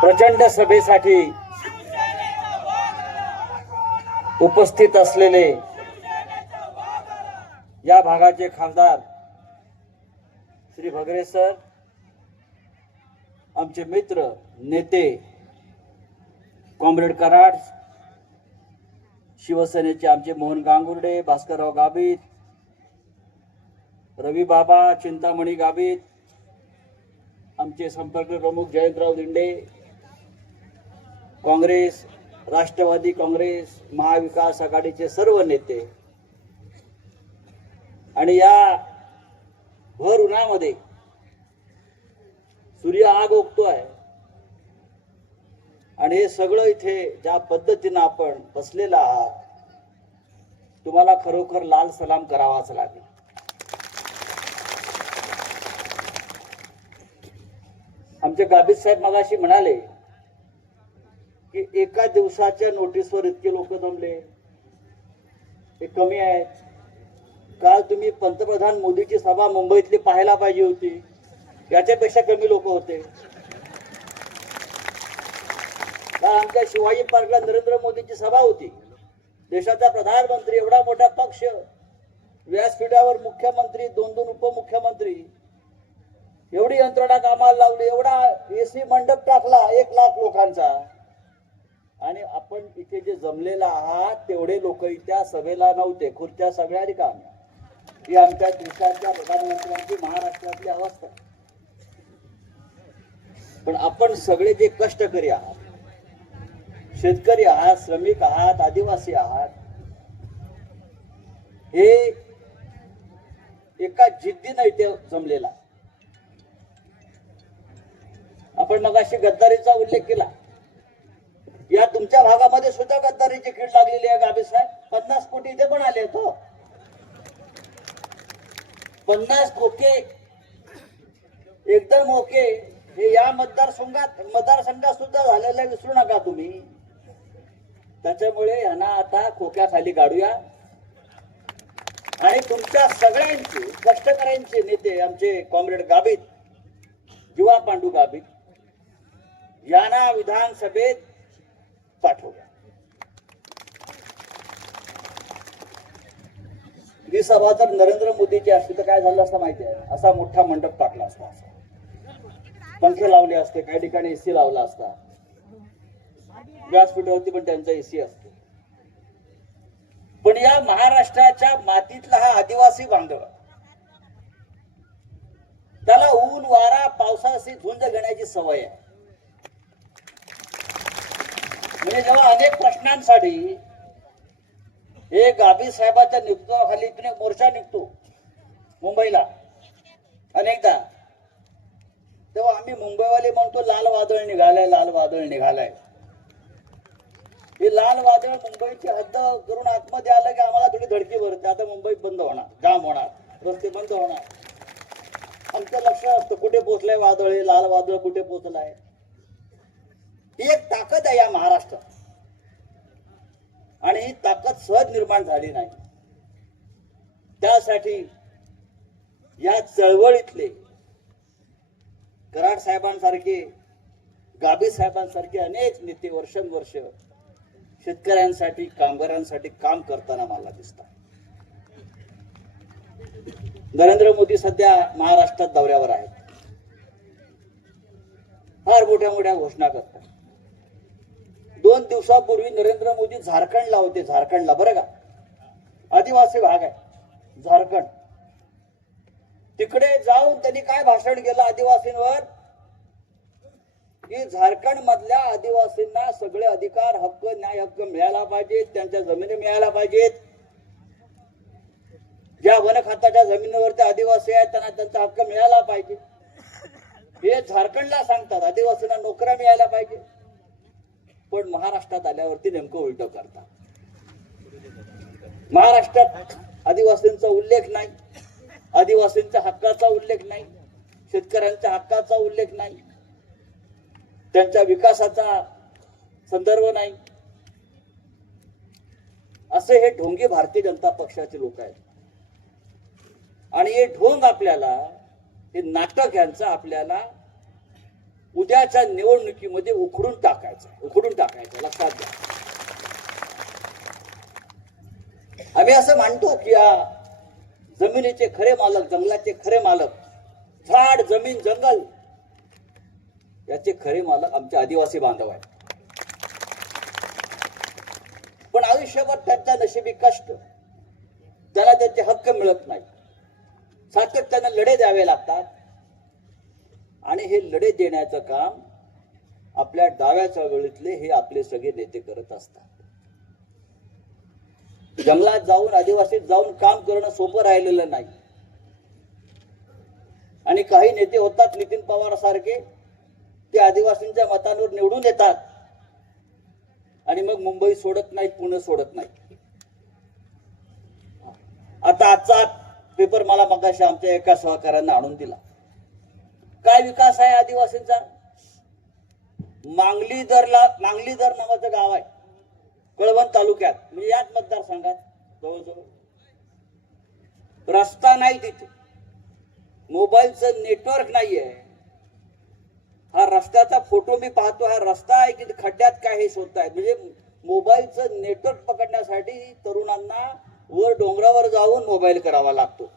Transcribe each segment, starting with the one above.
प्रचंड सभेसाठी उपस्थित असलेले या भागाचे खासदार श्री भगरे सर आमचे मित्र नेते कॉम्रेड कराड शिवसेनेचे आमचे मोहन गांगुर्डे भास्करराव गावित रवी बाबा चिंतामणी गावित आमचे संपर्क प्रमुख जयंतराव दिंडे काँग्रेस राष्ट्रवादी काँग्रेस महाविकास आघाडीचे सर्व नेते आणि या भर उन्हामध्ये सूर्य आग ओकतोय. आणि हे सगळं इथे ज्या पद्धतीनं आपण बसलेलं आहात तुम्हाला खरोखर लाल सलाम करावाच लागेल. आमचे गाबीत साहेब मगाशी म्हणाले की एका दिवसाच्या नोटीसवर इतके लोक जमले? हे कमी आहेत काल तुम्ही पंतप्रधान मोदीची सभा मुंबईतली पाहायला पाहिजे होती. याच्यापेक्षा कमी लोक होते. काल आमच्या शिवाजी पार्कला नरेंद्र मोदींची सभा होती. देशाचा प्रधानमंत्री एवढा मोठा पक्ष. व्यासपीठावर मुख्यमंत्री दोन दोन उपमुख्यमंत्री. एवढी यंत्रणा कामाला लावली एवढा एसी मंडप टाकला एक लाख लोकांचा. आणि आपण इथे जे जमलेला आहात तेवढे लोक त्या सभेला नव्हते खुर्च्या सगळ्या रिकाम्या. ही आमच्या देशाच्या प्रधानमंत्र्यांची महाराष्ट्रातली अवस्था. पण आपण सगळे जे कष्टकरी आहात शेतकरी आहात श्रमिक आहात आदिवासी आहात हे एका जिद्दीनं इथे जमलेला. आपण मगाशी गद्दारीचा उल्लेख केला. या तुमच्या भागामध्ये सुद्धा गद्दारीची खीड लागलेली आहे गाबे साहेब. पन्नास कोटी इथे पण आले तो हो. पन्नास खोके एकदम ओके. हे या मतदारसंघात मतदारसंघात सुद्धा झालेलं आहे, विसरू नका तुम्ही. त्याच्यामुळे यांना आता खोक्याखाली काढूया. आणि तुमच्या सगळ्यांचे कष्टकऱ्यांचे नेते आमचे कॉम्रेड गाबित युवा पांडू गाबित यांना विधानसभेत पाठवूया. ही सभा जर नरेंद्र मोदीची असती तर काय झालं असतं माहिती आहे? असा मोठा मंडप टाकला असता पंखे लावले असते काही ठिकाणी एसी लावला असता. व्यासपीठावरती पण त्यांचा एसी असतो. पण या महाराष्ट्राच्या मातीतला हा आदिवासी बांधव त्याला ऊन वारा पावसाची झुंज घेण्याची सवय आहे. म्हणजे जेव्हा अनेक प्रश्नांसाठी हे गाबी साहेबाच्या नेतृत्वाखाली इथून एक मोर्चा निघतो मुंबईला अनेकदा. तेव्हा आम्ही मुंबईवाले म्हणतो लाल वादळ निघालंय लाल वादळ निघालंय. हे लाल वादळ मुंबईची हद्द करून आतमध्ये आलं की आम्हाला थोडी धडकी भरते. आता मुंबईत बंद होणार जाम होणार रस्ते बंद होणार. आमचं लक्ष असतं कुठे पोचलंय वादळ हे? लाल वादळ कुठे पोचलंय? ही एक ताकद आहे या महाराष्ट्रात. आणि ही ताकद सहज निर्माण झाली नाही. त्यासाठी या चळवळीतले कराड साहेबांसारखे गाबी साहेबांसारखे अनेक नेते वर्षानुवर्ष शेतकऱ्यांसाठी कामगारांसाठी काम करताना मला दिसतात. नरेंद्र मोदी सध्या महाराष्ट्रात दौऱ्यावर आहेत. फार मोठ्या मोठ्या घोषणा करतात. दोन दिवसापूर्वी नरेंद्र मोदी झारखंडला होते झारखंडला बरं का? आदिवासी भाग आहे झारखंड. तिकडे जाऊन त्यांनी काय भाषण केलं आदिवासींवर? की झारखंड मधल्या आदिवासींना सगळे अधिकार हक्क न्याय हक्क मिळायला पाहिजेत त्यांच्या जमिनी मिळायला पाहिजेत. ज्या वन खात्याच्या जमिनीवरती आदिवासी आहेत त्यांना त्यांचा हक्क मिळाला पाहिजे. हे झारखंडला सांगतात आदिवासींना नोकऱ्या मिळायला पाहिजे. पण महाराष्ट्रात आल्यावरती नेमकं उलट करतात. महाराष्ट्रात आदिवासींचा उल्लेख नाही. आदिवासींच्या हक्काचा उल्लेख नाही. शेतकऱ्यांच्या हक्काचा उल्लेख नाही. त्यांच्या विकासाचा संदर्भ नाही. असे हे ढोंगी भारतीय जनता पक्षाचे लोक आहेत. आणि हे ढोंग आपल्याला हे नाटक यांचं आपल्याला उद्याच्या निवडणुकीमध्ये उखडून टाकायचं. उखडून टाकायचं. लक्षात घ्या. आम्ही असं मानतो की या जमिनीचे खरे मालक जंगलाचे खरे मालक झाड जमीन जंगल याचे खरे मालक आमचे आदिवासी बांधव आहेत. पण आयुष्यभर त्यांच्या नशिबी कष्ट त्याला त्यांचे हक्क मिळत नाही सातत्यानं लढे द्यावे लागतात. आणि हे लढे देण्याचं काम आपल्या डाव्या चळवळीतले हे आपले सगळे नेते करत असतात. जंगलात जाऊन आदिवासीत जाऊन काम करणं सोपं राहिलेलं नाही. आणि काही नेते होतात नितीन पवार सारखे ते आदिवासींच्या मतांवर निवडून येतात. आणि मग मुंबई सोडत नाहीत पुणे सोडत नाहीत. आता आजचा पेपर मला मगाशी आमच्या एका सहकाऱ्यांना आणून दिला. काय विकास आहे आदिवासींचा? मांगली दरला मांगली दर नावाचं गाव आहे. कळवण तालुक्यात. म्हणजे याच मतदारसंघात जवळजवळ. रस्ता नाही तिथे. मोबाईलचं नेटवर्क नाहीये. हा रस्त्याचा फोटो मी पाहतो. हा रस्ता आहे की खड्ड्यात काय हे शोधतायत म्हणजे मोबाईलचं नेटवर्क पकडण्यासाठी तरुणांना वर डोंगरावर जाऊन मोबाईल करावा लागतो.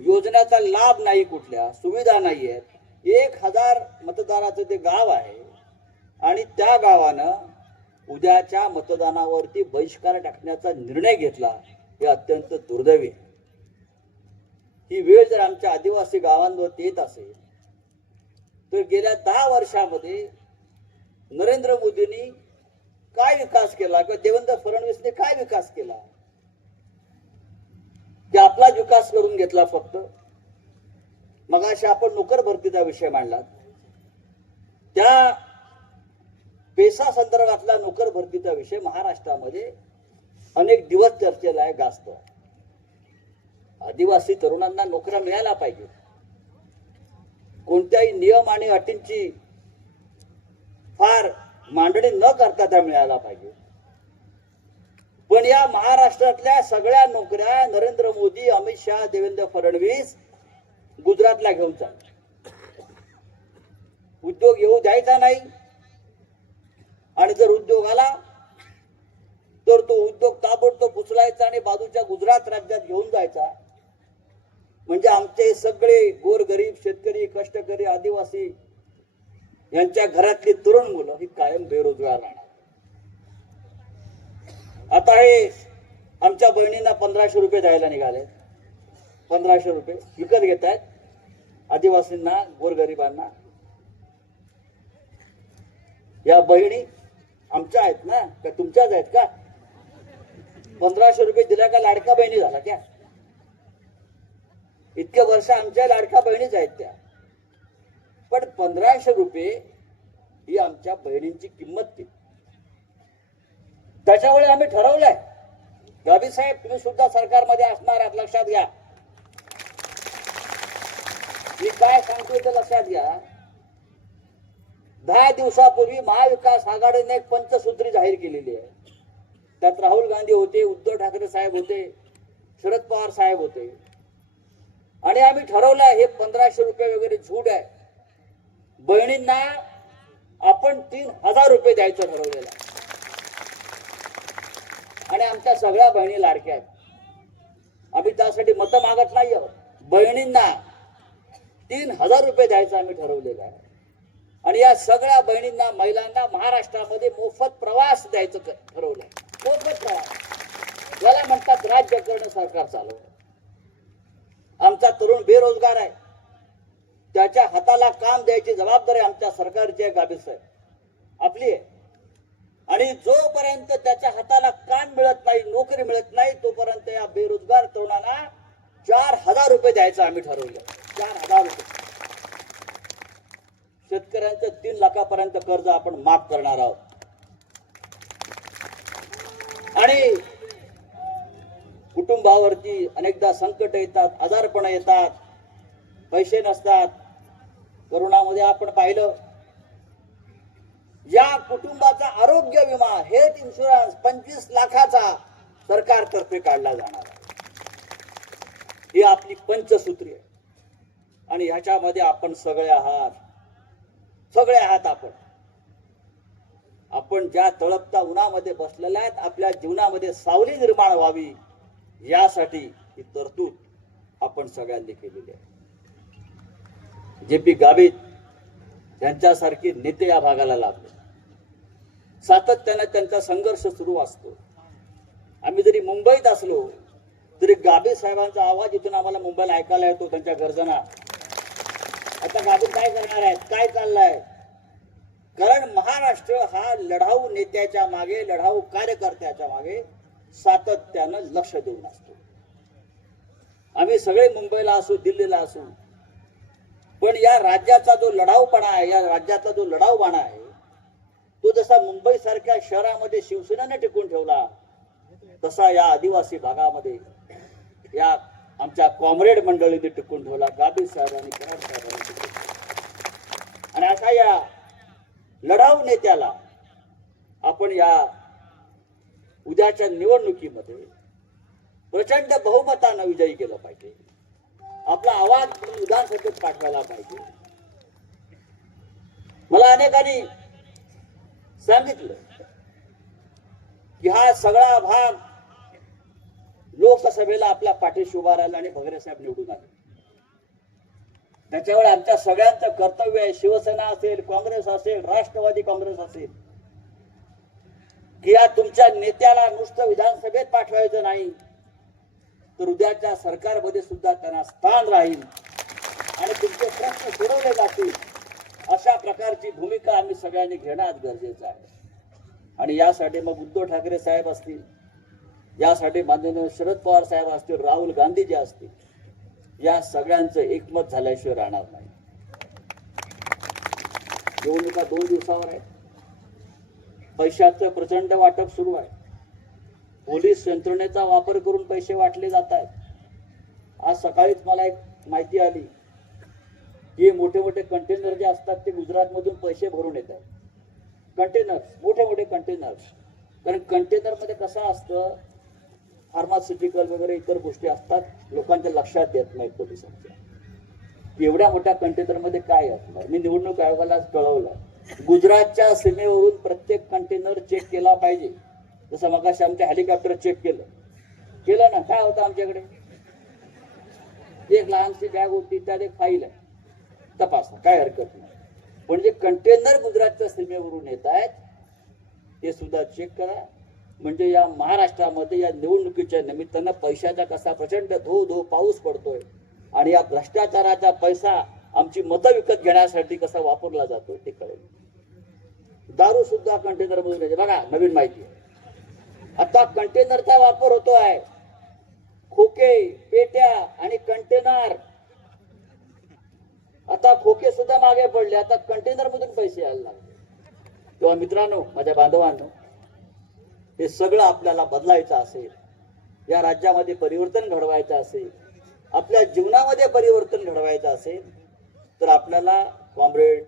योजनेचा लाभ नाही कुठल्या सुविधा नाही आहेत एक हजार मतदाराचं ते गाव आहे आणि त्या गावानं उद्याच्या मतदानावरती बहिष्कार टाकण्याचा निर्णय घेतला हे अत्यंत दुर्दैवी आहे. ही वेळ जर आमच्या आदिवासी गावांवरती येत असेल तर गेल्या दहा वर्षामध्ये नरेंद्र मोदींनी काय विकास केला किंवा देवेंद्र फडणवीसने काय विकास केला ते आपला विकास करून घेतला फक्त. मग अशा आपण नोकर भरतीचा विषय मांडला त्या पेसा संदर्भातला नोकर भरतीचा विषय महाराष्ट्रामध्ये अनेक दिवस चर्चेला आहे गाजत आदिवासी तरुणांना नोकऱ्या मिळायला पाहिजे. कोणत्याही नियम आणि अटींची फार मांडणी न करता त्या मिळायला पाहिजे. पण या महाराष्ट्रातल्या सगळ्या नोकऱ्या नरेंद्र मोदी अमित शहा देवेंद्र फडणवीस गुजरातला घेऊन चाल उद्योग येऊ द्यायचा नाही. आणि जर उद्योग आला तर तो उद्योग ताबडतोब उचलायचा आणि बाजूच्या गुजरात राज्यात घेऊन जायचा. म्हणजे आमचे सगळे गोरगरीब शेतकरी कष्टकरी आदिवासी यांच्या घरातली तरुण मुलं ही कायम बेरोजगार राहणार. आता हे आमच्या बहिणींना पंधराशे रुपये द्यायला निघाले. पंधराशे रुपये विकत घेत आहेत आदिवासींना गोरगरिबांना. या बहिणी आमच्या आहेत ना? का तुमच्याच आहेत का? पंधराशे रुपये दिल्या का लाडका बहिणी झाला त्या इतके वर्ष आमच्या लाडका बहिणीच आहेत त्या. पण पंधराशे रुपये ही आमच्या बहिणींची किंमत किती? त्याच्यामुळे आम्ही ठरवलंय. गावी साहेब तुम्ही सुद्धा सरकारमध्ये असणार आहात लक्षात घ्या. मी काय सांगतोय ते लक्षात घ्या. दहा दिवसापूर्वी महाविकास आघाडीने एक पंचसूत्री जाहीर केलेली आहे. त्यात राहुल गांधी होते उद्धव ठाकरे साहेब होते शरद पवार साहेब होते. आणि आम्ही ठरवलं हे पंधराशे रुपये वगैरे झूट आहे. बहिणींना आपण तीन हजार रुपये द्यायचं ठरवलेलं आहे. आणि आमच्या सगळ्या बहिणी लाडक्या आहेत. आम्ही त्यासाठी मतं मागत नाही आहोत बहिणींना तीन हजार रुपये द्यायचं आम्ही ठरवलेलं आहे. आणि या सगळ्या बहिणींना महिलांना महाराष्ट्रामध्ये मोफत प्रवास द्यायचं ठरवलं ठरवलंय. मोफत प्रवास. याला म्हणतात राज्य करणं सरकार चालवलं आमचा तरुण बेरोजगार आहे. त्याच्या हाताला काम द्यायची जबाबदारी आमच्या सरकारची आहे गाबी साहेब. आपली आहे. आणि जोपर्यंत त्याच्या हाताला काम मिळत नाही नोकरी मिळत नाही तोपर्यंत या बेरोजगार तरुणांना चार हजार रुपये द्यायचं आम्ही ठरवलं. चार हजार रुपये. शेतकऱ्यांचं तीन लाखापर्यंत कर्ज आपण माफ करणार आहोत. आणि कुटुंबावरती अनेकदा संकट येतात आजारपण येतात पैसे नसतात. करोनामध्ये आपण पाहिलं या कुटुंबाचा आरोग्य विमा हेल्थ इन्शुरन्स पंचवीस लाखाचा सरकारतर्फे काढला जाणार आहे. ही आपली पंचसूत्री आहे. आणि ह्याच्यामध्ये आपण सगळे आहात. सगळे आहात आपण. आपण ज्या तळपता उन्हामध्ये बसलेल्या आहेत आपल्या जीवनामध्ये सावली निर्माण व्हावी यासाठी ही तरतूद आपण सगळ्यांनी केलेली आहे. जे पी गावित यांच्यासारखे नेते या भागाला लाभले सातत्यानं त्यांचा संघर्ष सुरू असतो. आम्ही जरी मुंबईत असलो तरी गाबे साहेबांचा आवाज इथून आम्हाला मुंबईला ऐकायला येतो त्यांच्या गरजना. आता गाबे काय करणार आहेत? काय चाललंय? कारण महाराष्ट्र हा लढाऊ नेत्याच्या मागे लढाऊ कार्यकर्त्याच्या मागे सातत्यानं लक्ष देऊन असतो. आम्ही सगळे मुंबईला असू दिल्लीला असू पण या राज्याचा जो लढाऊपणा आहे या राज्याचा जो लढाऊपणा आहे तो जसा मुंबई सारख्या शहरामध्ये शिवसेनेने टिकून ठेवला तसा या आदिवासी भागामध्ये या आमच्या कॉम्रेड मंडळीने टिकून ठेवला गाबी साहेबांनी कराड साहेबांनी आणि अशा या लढाऊ नेत्याला आपण या उद्याच्या निवडणुकीमध्ये प्रचंड बहुमतानं विजयी केलं पाहिजे. आपला आवाज विधानसभेत पाठवायला पाहिजे. मला अनेकांनी सांगितलं की हा सगळा भाग लोकसभेला आपल्या पाठीशी उभा राहिला आणि भगरे साहेब निवडून आले. त्याच्यावर आमच्या सगळ्यांचं कर्तव्य आहे. शिवसेना असेल काँग्रेस असेल राष्ट्रवादी काँग्रेस असेल. की या तुमच्या नेत्याला नुसतं विधानसभेत पाठवायचं नाही तर उद्याच्या सरकारमध्ये सुद्धा त्यांना स्थान राहील आणि तुमचे प्रश्न सोडवले जातील. अशा प्रकारची भूमिका आम्ही सगळ्यांनी घेणं आज गरजेचं आहे. आणि यासाठी मग उद्धव ठाकरे साहेब असतील यासाठी माननीय शरद पवार साहेब असतील राहुल गांधी जे असतील या सगळ्यांचं एकमत झाल्याशिवाय राहणार नाही. निवडणुका दोन दिवसावर आहे पैशाचं प्रचंड वाटप सुरू आहे. पोलीस यंत्रणेचा वापर करून पैसे वाटले जात आहेत. आज सकाळीच मला एक माहिती आली. हे मोठे मोठे कंटेनर जे असतात ते गुजरातमधून पैसे भरून येतात. कंटेनर्स मोठे मोठे कंटेनर्स कारण कंटेनरमध्ये कसं असतं फार्मास्युटिकल वगैरे इतर गोष्टी असतात लोकांच्या लक्षात येत नाहीत पोलिसांच्या. की एवढ्या मोठ्या कंटेनरमध्ये काय असणार? मी निवडणूक आयोगाला कळवलं. गुजरातच्या सीमेवरून प्रत्येक कंटेनर चेक केला पाहिजे. जसं मगाशी आमच्या हेलिकॉप्टर चेक केलं. केलं ना? काय होतं आमच्याकडे? एक लहानशी बॅग होती त्यात एक फाईल आहे. तपासा काय हरकत नाही. पण जे कंटेनर गुजरातच्या सीमेवरून येत आहेत ते सुद्धा चेक करा. म्हणजे या महाराष्ट्रामध्ये या निवडणुकीच्या निमित्तानं पैशाचा कसा प्रचंड धो धो पाऊस पडतोय आणि या भ्रष्टाचाराचा पैसा आमची मतं विकत घेण्यासाठी कसा वापरला जातोय ते कळेल. दारू सुद्धा कंटेनर मधून येते बघा नवीन माहिती आहे. आता कंटेनरचा वापर होतो आहे खोके पेट्या आणि कंटेनर आता खोके सुद्धा मागे पडले. आता कंटेनर मधून पैसे यायला लागले. तेव्हा मित्रांनो माझ्या बांधवांनो हे सगळं आपल्याला बदलायचं असेल या राज्यामध्ये परिवर्तन घडवायचं असेल आपल्या जीवनामध्ये परिवर्तन घडवायचं असेल तर आपल्याला कॉम्रेड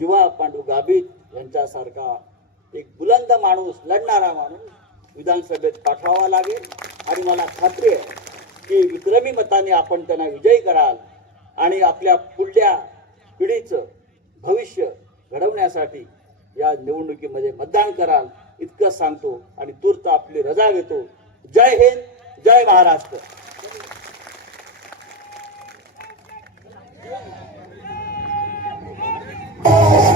जीवा पांडू गाबीत यांच्यासारखा एक बुलंद माणूस लढणारा माणूस विधानसभेत पाठवावा लागेल. आणि मला खात्री आहे की विक्रमी मताने आपण त्यांना विजयी कराल. आणि आपल्या पुढल्या पिढीचं भविष्य घडवण्यासाठी या निवडणुकीमध्ये मतदान कराल इतकं सांगतो आणि तूर्त आपली रजा घेतो. जय हिंद जय महाराष्ट्र. Oh